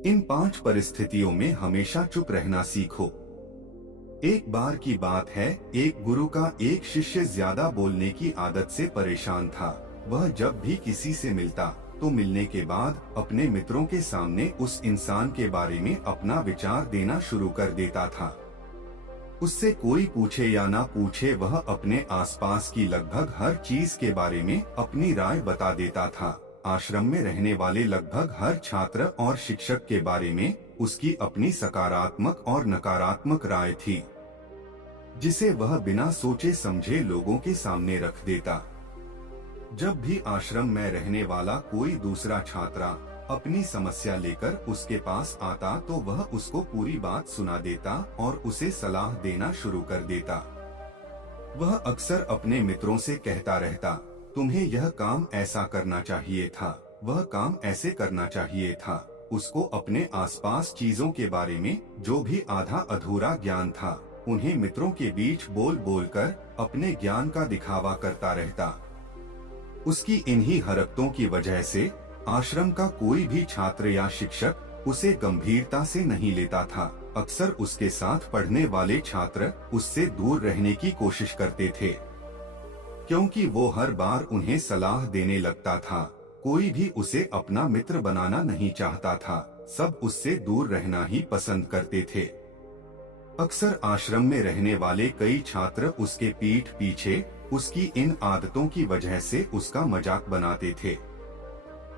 इन 5 परिस्थितियों में हमेशा चुप रहना सीखो। एक बार की बात है, एक गुरु का एक शिष्य ज्यादा बोलने की आदत से परेशान था। वह जब भी किसी से मिलता तो मिलने के बाद अपने मित्रों के सामने उस इंसान के बारे में अपना विचार देना शुरू कर देता था। उससे कोई पूछे या ना पूछे, वह अपने आसपास की लगभग हर चीज के बारे में अपनी राय बता देता था। आश्रम में रहने वाले लगभग हर छात्र और शिक्षक के बारे में उसकी अपनी सकारात्मक और नकारात्मक राय थी, जिसे वह बिना सोचे समझे लोगों के सामने रख देता। जब भी आश्रम में रहने वाला कोई दूसरा छात्र अपनी समस्या लेकर उसके पास आता तो वह उसको पूरी बात सुना देता और उसे सलाह देना शुरू कर देता। वह अक्सर अपने मित्रों से कहता रहता, तुम्हें यह काम ऐसा करना चाहिए था, वह काम ऐसे करना चाहिए था। उसको अपने आसपास चीजों के बारे में जो भी आधा अधूरा ज्ञान था, उन्हें मित्रों के बीच बोल बोल कर अपने ज्ञान का दिखावा करता रहता। उसकी इन्हीं हरकतों की वजह से आश्रम का कोई भी छात्र या शिक्षक उसे गंभीरता से नहीं लेता था। अक्सर उसके साथ पढ़ने वाले छात्र उससे दूर रहने की कोशिश करते थे, क्योंकि वो हर बार उन्हें सलाह देने लगता था। कोई भी उसे अपना मित्र बनाना नहीं चाहता था, सब उससे दूर रहना ही पसंद करते थे। अक्सर आश्रम में रहने वाले कई छात्र उसके पीठ पीछे उसकी इन आदतों की वजह से उसका मजाक बनाते थे।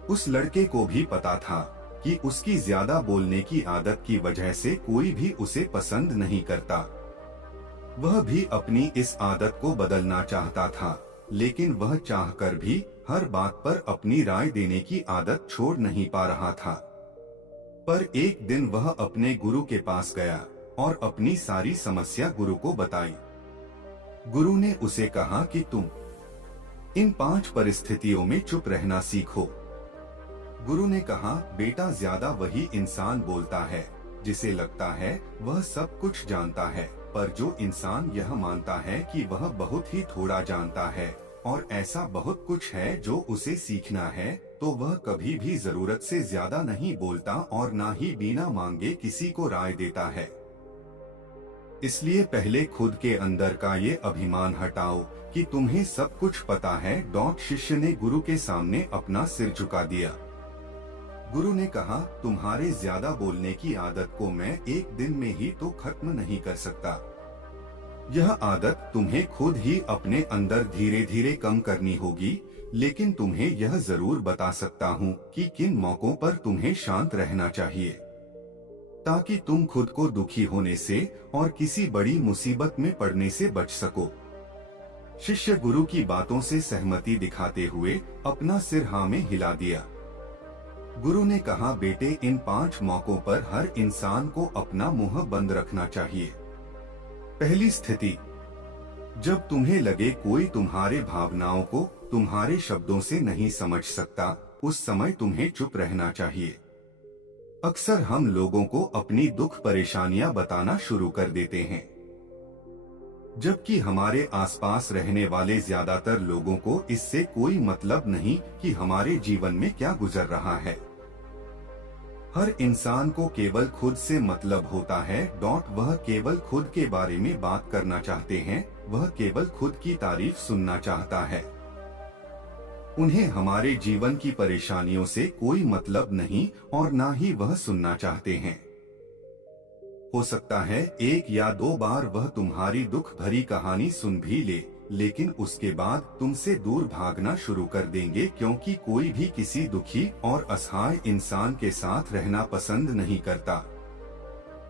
उस लड़के को भी पता था कि उसकी ज्यादा बोलने की आदत की वजह से कोई भी उसे पसंद नहीं करता। वह भी अपनी इस आदत को बदलना चाहता था, लेकिन वह चाहकर भी हर बात पर अपनी राय देने की आदत छोड़ नहीं पा रहा था। पर एक दिन वह अपने गुरु के पास गया और अपनी सारी समस्या गुरु को बताई। गुरु ने उसे कहा कि तुम इन 5 परिस्थितियों में चुप रहना सीखो। गुरु ने कहा, बेटा, ज्यादा वही इंसान बोलता है जिसे लगता है वह सब कुछ जानता है, पर जो इंसान यह मानता है कि वह बहुत ही थोड़ा जानता है और ऐसा बहुत कुछ है जो उसे सीखना है, तो वह कभी भी जरूरत से ज्यादा नहीं बोलता और ना ही बिना मांगे किसी को राय देता है। इसलिए पहले खुद के अंदर का ये अभिमान हटाओ कि तुम्हें सब कुछ पता है। शिष्य ने गुरु के सामने अपना सिर झुका दिया। गुरु ने कहा, तुम्हारे ज्यादा बोलने की आदत को मैं एक दिन में ही तो खत्म नहीं कर सकता। यह आदत तुम्हें खुद ही अपने अंदर धीरे धीरे कम करनी होगी, लेकिन तुम्हें यह जरूर बता सकता हूँ कि किन मौकों पर तुम्हें शांत रहना चाहिए, ताकि तुम खुद को दुखी होने से और किसी बड़ी मुसीबत में पड़ने से बच सको। शिष्य गुरु की बातों से सहमति दिखाते हुए अपना सिर हाँ में हिला दिया। गुरु ने कहा, बेटे, इन 5 मौकों पर हर इंसान को अपना मुंह बंद रखना चाहिए। पहली स्थिति, जब तुम्हें लगे कोई तुम्हारे भावनाओं को तुम्हारे शब्दों से नहीं समझ सकता, उस समय तुम्हें चुप रहना चाहिए। अक्सर हम लोगों को अपनी दुख परेशानियां बताना शुरू कर देते हैं, जबकि हमारे आसपास रहने वाले ज्यादातर लोगों को इससे कोई मतलब नहीं कि हमारे जीवन में क्या गुजर रहा है। हर इंसान को केवल खुद से मतलब होता है। वह केवल खुद के बारे में बात करना चाहते हैं, वह केवल खुद की तारीफ सुनना चाहता है। उन्हें हमारे जीवन की परेशानियों से कोई मतलब नहीं और ना ही वह सुनना चाहते हैं। हो सकता है 1 या 2 बार वह तुम्हारी दुख भरी कहानी सुन भी ले, लेकिन उसके बाद तुमसे दूर भागना शुरू कर देंगे, क्योंकि कोई भी किसी दुखी और असहाय इंसान के साथ रहना पसंद नहीं करता।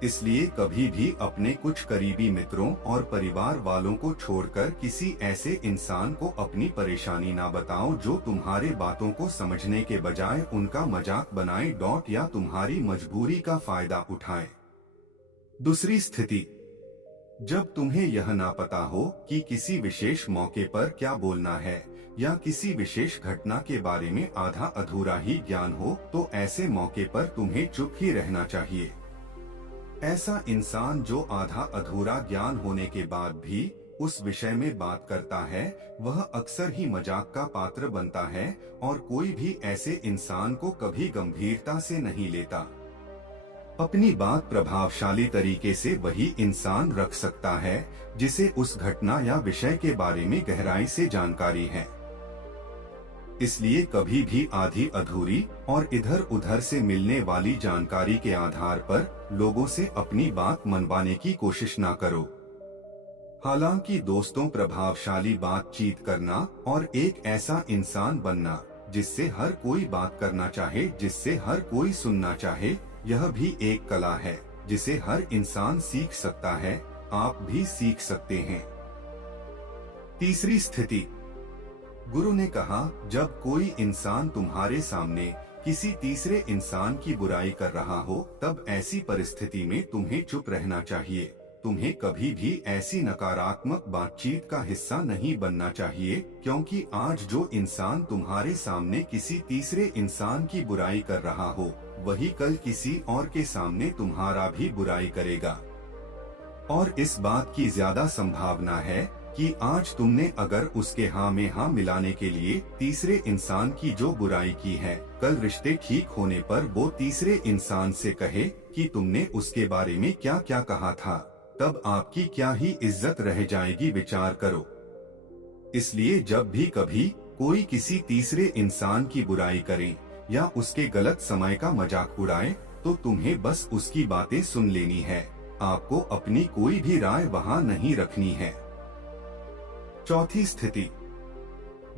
इसलिए कभी भी अपने कुछ करीबी मित्रों और परिवार वालों को छोड़कर किसी ऐसे इंसान को अपनी परेशानी ना बताओ जो तुम्हारे बातों को समझने के बजाय उनका मजाक बनाए या तुम्हारी मजबूरी का फायदा उठाए। दूसरी स्थिति, जब तुम्हें यह ना पता हो कि किसी विशेष मौके पर क्या बोलना है या किसी विशेष घटना के बारे में आधा अधूरा ही ज्ञान हो, तो ऐसे मौके पर तुम्हें चुप ही रहना चाहिए। ऐसा इंसान जो आधा अधूरा ज्ञान होने के बाद भी उस विषय में बात करता है, वह अक्सर ही मजाक का पात्र बनता है और कोई भी ऐसे इंसान को कभी गंभीरता से नहीं लेता। अपनी बात प्रभावशाली तरीके से वही इंसान रख सकता है जिसे उस घटना या विषय के बारे में गहराई से जानकारी है। इसलिए कभी भी आधी अधूरी और इधर उधर से मिलने वाली जानकारी के आधार पर लोगों से अपनी बात मनवाने की कोशिश ना करो। हालांकि दोस्तों, प्रभावशाली बातचीत करना और एक ऐसा इंसान बनना जिससे हर कोई बात करना चाहे, जिससे हर कोई सुनना चाहे, यह भी एक कला है जिसे हर इंसान सीख सकता है। आप भी सीख सकते हैं। तीसरी स्थिति, गुरु ने कहा, जब कोई इंसान तुम्हारे सामने किसी तीसरे इंसान की बुराई कर रहा हो, तब ऐसी परिस्थिति में तुम्हें चुप रहना चाहिए। तुम्हें कभी भी ऐसी नकारात्मक बातचीत का हिस्सा नहीं बनना चाहिए, क्योंकि आज जो इंसान तुम्हारे सामने किसी तीसरे इंसान की बुराई कर रहा हो, वही कल किसी और के सामने तुम्हारा भी बुराई करेगा। और इस बात की ज्यादा संभावना है कि आज तुमने अगर उसके हाँ में हाँ मिलाने के लिए तीसरे इंसान की जो बुराई की है, कल रिश्ते ठीक होने पर वो तीसरे इंसान से कहे कि तुमने उसके बारे में क्या क्या कहा था, तब आपकी क्या ही इज्जत रह जाएगी। विचार करो। इसलिए जब भी कभी कोई किसी तीसरे इंसान की बुराई करे या उसके गलत समय का मजाक उड़ाए, तो तुम्हें बस उसकी बातें सुन लेनी है। आपको अपनी कोई भी राय वहाँ नहीं रखनी है। चौथी स्थिति,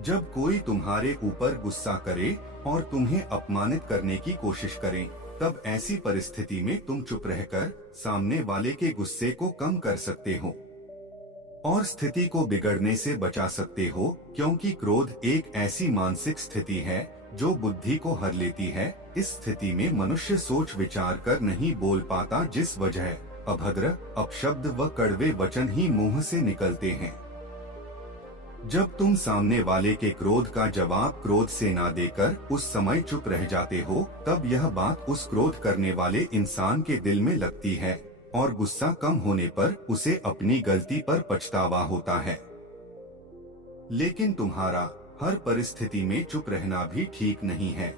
जब कोई तुम्हारे ऊपर गुस्सा करे और तुम्हें अपमानित करने की कोशिश करे, तब ऐसी परिस्थिति में तुम चुप रहकर सामने वाले के गुस्से को कम कर सकते हो और स्थिति को बिगड़ने से बचा सकते हो, क्योंकि क्रोध एक ऐसी मानसिक स्थिति है जो बुद्धि को हर लेती है। इस स्थिति में मनुष्य सोच विचार कर नहीं बोल पाता, जिस वजह अभद्र, अपशब्द व कड़वे वचन ही मुंह से निकलते हैं। जब तुम सामने वाले के क्रोध का जवाब क्रोध से ना देकर उस समय चुप रह जाते हो, तब यह बात उस क्रोध करने वाले इंसान के दिल में लगती है और गुस्सा कम होने पर उसे अपनी गलती पर पछतावा होता है। लेकिन तुम्हारा हर परिस्थिति में चुप रहना भी ठीक नहीं है।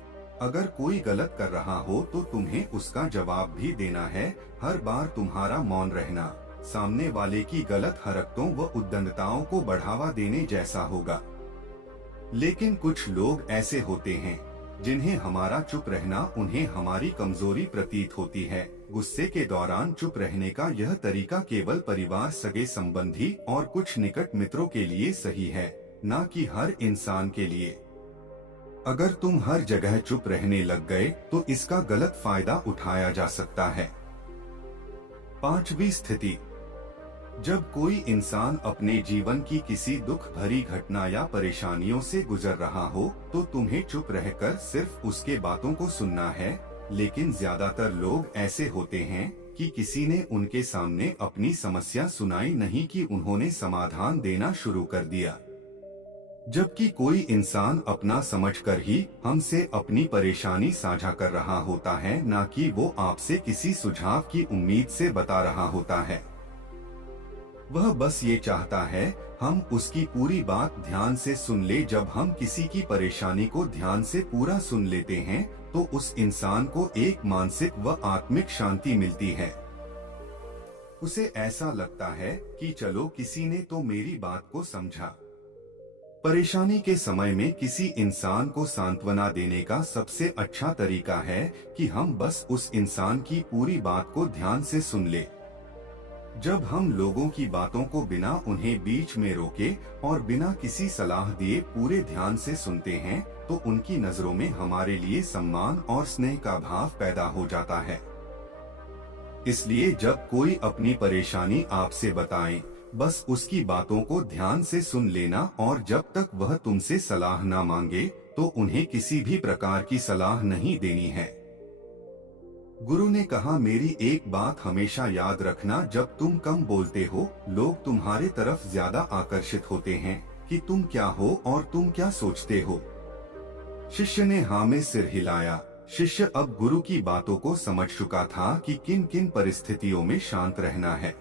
अगर कोई गलत कर रहा हो तो तुम्हें उसका जवाब भी देना है। हर बार तुम्हारा मौन रहना सामने वाले की गलत हरकतों व उद्दंडताओं को बढ़ावा देने जैसा होगा। लेकिन कुछ लोग ऐसे होते हैं जिन्हें हमारा चुप रहना उन्हें हमारी कमजोरी प्रतीत होती है। गुस्से के दौरान चुप रहने का यह तरीका केवल परिवार, सगे संबंधी और कुछ निकट मित्रों के लिए सही है, न कि हर इंसान के लिए। अगर तुम हर जगह चुप रहने लग गए तो इसका गलत फायदा उठाया जा सकता है। पांचवी स्थिति, जब कोई इंसान अपने जीवन की किसी दुख भरी घटना या परेशानियों से गुजर रहा हो, तो तुम्हें चुप रहकर सिर्फ उसके बातों को सुनना है। लेकिन ज्यादातर लोग ऐसे होते हैं कि किसी ने उनके सामने अपनी समस्या सुनाई नहीं कि उन्होंने समाधान देना शुरू कर दिया। जबकि कोई इंसान अपना समझकर ही हमसे अपनी परेशानी साझा कर रहा होता है, न कि वो आपसे किसी सुझाव की उम्मीद से बता रहा होता है। वह बस ये चाहता है हम उसकी पूरी बात ध्यान से सुन ले। जब हम किसी की परेशानी को ध्यान से पूरा सुन लेते हैं तो उस इंसान को एक मानसिक व आत्मिक शांति मिलती है। उसे ऐसा लगता है कि चलो किसी ने तो मेरी बात को समझा। परेशानी के समय में किसी इंसान को सांत्वना देने का सबसे अच्छा तरीका है कि हम बस उस इंसान की पूरी बात को ध्यान से सुन ले। जब हम लोगों की बातों को बिना उन्हें बीच में रोके और बिना किसी सलाह दिए पूरे ध्यान से सुनते हैं, तो उनकी नजरों में हमारे लिए सम्मान और स्नेह का भाव पैदा हो जाता है। इसलिए जब कोई अपनी परेशानी आपसे बताए, बस उसकी बातों को ध्यान से सुन लेना और जब तक वह तुमसे सलाह ना मांगे तो उन्हें किसी भी प्रकार की सलाह नहीं देनी है। गुरु ने कहा, मेरी एक बात हमेशा याद रखना, जब तुम कम बोलते हो लोग तुम्हारे तरफ ज्यादा आकर्षित होते हैं कि तुम क्या हो और तुम क्या सोचते हो। शिष्य ने हाँ में सिर हिलाया। शिष्य अब गुरु की बातों को समझ चुका था कि किन किन परिस्थितियों में शांत रहना है।